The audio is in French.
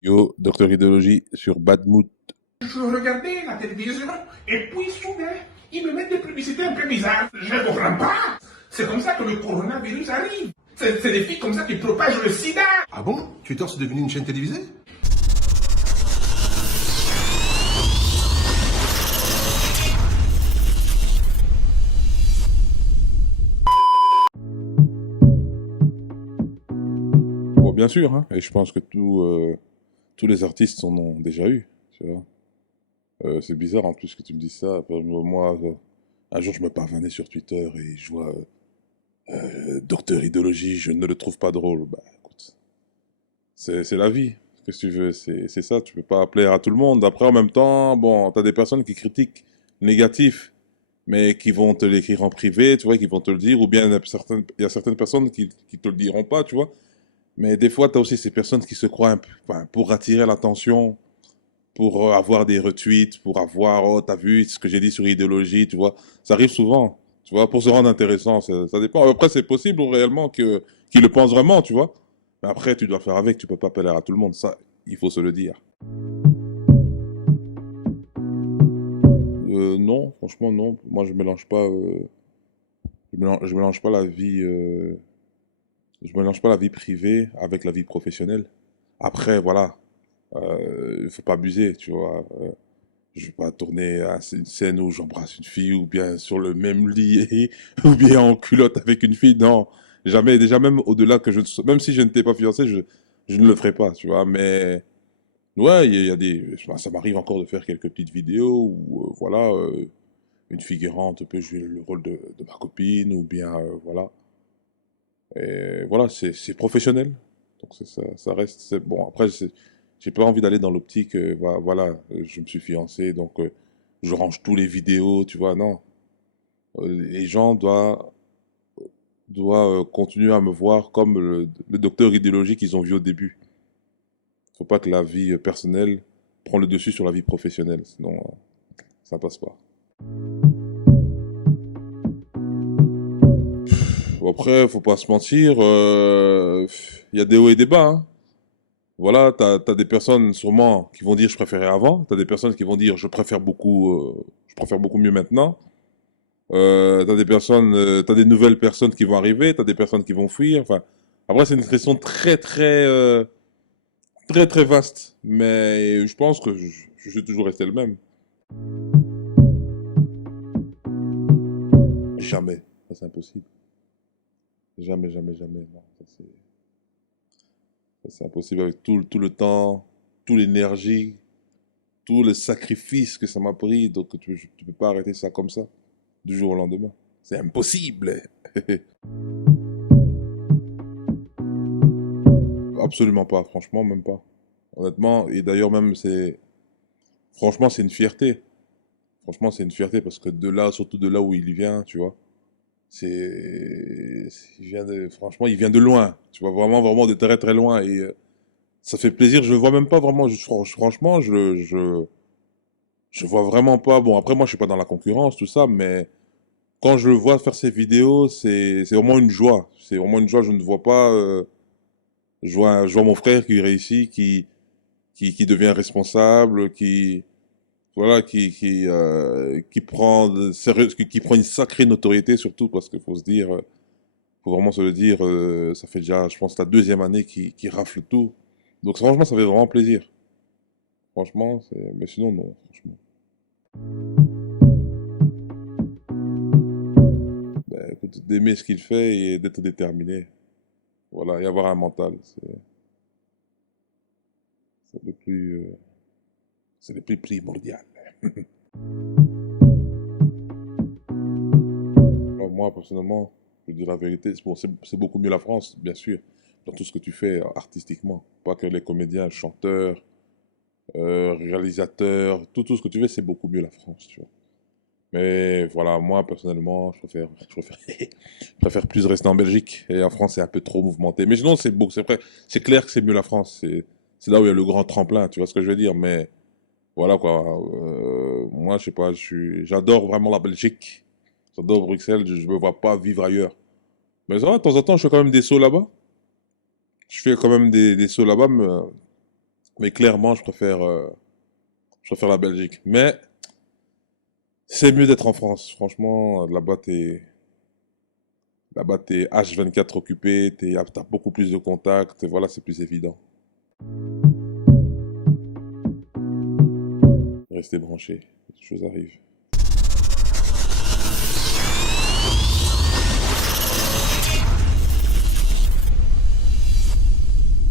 Yo, Docteur Idéologie sur Badmout. Je regardais la télévision et puis soudain, ils me mettent des publicités un peu bizarres. Je ne comprends pas. C'est comme ça que le coronavirus arrive. C'est des filles comme ça qui propagent le sida. Ah bon? Twitter, c'est devenu une chaîne télévisée? Bon, bien sûr, hein, et je pense que tous les artistes en ont déjà eu, tu vois. C'est bizarre en plus que tu me dises ça. Moi, un jour, je me pavanais sur Twitter et je vois Docteur Idéologie, je ne le trouve pas drôle. Bah, écoute, c'est la vie. Qu'est-ce que tu veux? C'est ça, tu peux pas plaire à tout le monde. Après, en même temps, bon, t'as des personnes qui critiquent négatif, mais qui vont te l'écrire en privé, tu vois, qui vont te le dire, ou bien il y a certaines personnes qui te le diront pas, tu vois. Mais des fois, tu as aussi ces personnes qui se croient enfin, pour attirer l'attention, pour avoir des retweets, pour avoir, oh, t'as vu ce que j'ai dit sur idéologie, tu vois. Ça arrive souvent, tu vois, pour se rendre intéressant. Ça dépend. Après, c'est possible réellement qu'ils le pensent vraiment, tu vois. Mais après, tu dois faire avec, tu peux pas plaire à tout le monde. Ça, il faut se le dire. Non, franchement, non. Moi, je mélange pas, je mélange pas la vie, je mélange pas la vie privée avec la vie professionnelle. Après, voilà, il faut pas abuser, tu vois. Je vais pas tourner à une scène où j'embrasse une fille ou bien sur le même lit ou bien en culotte avec une fille. Non, jamais. Déjà même au-delà que même si je n'étais pas fiancé, je ne le ferai pas, tu vois. Mais ouais, il y a des, ben, ça m'arrive encore de faire quelques petites vidéos où voilà, une figurante peut jouer le rôle de ma copine ou bien voilà. Et voilà, c'est professionnel. Donc ça reste. Bon, après, j'ai pas envie d'aller dans l'optique, voilà, je me suis fiancé, donc je range tous les vidéos, tu vois. Non. Les gens doivent continuer à me voir comme le docteur idéologique qu'ils ont vu au début. Faut pas que la vie personnelle prenne le dessus sur la vie professionnelle, sinon ça passe pas. Bon, après, faut pas se mentir, il y a des hauts et des bas, hein. Voilà, t'as des personnes sûrement qui vont dire je préférais avant, t'as des personnes qui vont dire je préfère beaucoup mieux maintenant. T'as des personnes, t'as des nouvelles personnes qui vont arriver, t'as des personnes qui vont fuir. Enfin, après c'est une question très vaste, mais je pense que je suis toujours resté le même. Jamais, ça c'est impossible. Jamais, non, ça, c'est impossible avec tout le temps, toute l'énergie, tout le sacrifice que ça m'a pris, donc tu peux pas arrêter ça comme ça, du jour au lendemain. C'est impossible. Absolument pas, franchement, même pas. Honnêtement, et d'ailleurs même, franchement, c'est une fierté. Franchement, c'est une fierté parce que de là, surtout de là où il vient, tu vois, franchement, il vient de loin. Tu vois, vraiment de très loin. Et ça fait plaisir. Je le vois même pas vraiment. Franchement, je vois vraiment pas. Bon, après, moi, je suis pas dans la concurrence, tout ça, mais quand je le vois faire ses vidéos, c'est vraiment une joie. C'est vraiment une joie. Je ne vois pas. Je vois mon frère qui réussit, qui devient responsable, voilà, qui prend sérieux, qui prend une sacrée notoriété surtout parce qu'il faut se dire, faut vraiment se le dire, ça fait déjà, je pense, la deuxième année qui rafle tout. Donc franchement, ça fait vraiment plaisir. Franchement, mais sinon non, franchement. Ben, écoute, d'aimer ce qu'il fait et d'être déterminé. Voilà, et avoir un mental, c'est le plus, c'est le plus primordial. Alors, moi, personnellement, je dis la vérité, bon, c'est beaucoup mieux la France, bien sûr, dans tout ce que tu fais artistiquement. Pas que les comédiens, chanteurs, réalisateurs, tout ce que tu fais, c'est beaucoup mieux la France, tu vois. Mais voilà, moi, personnellement, je préfère plus rester en Belgique. Et en France, c'est un peu trop mouvementé. Mais sinon, c'est vrai, c'est clair que c'est mieux la France. C'est là où il y a le grand tremplin, tu vois ce que je veux dire. Mais voilà, quoi. Moi, je sais pas, j'adore vraiment la Belgique. J'adore Bruxelles, je me vois pas vivre ailleurs. Mais ça va, de temps en temps, je fais quand même des sauts là-bas. Je fais quand même des sauts là-bas, Mais clairement, je préfère la Belgique. Mais c'est mieux d'être en France. Franchement, là-bas, t'es H24 occupé, t'as beaucoup plus de contacts, et voilà, c'est plus évident. Restez branchés, les choses arrivent.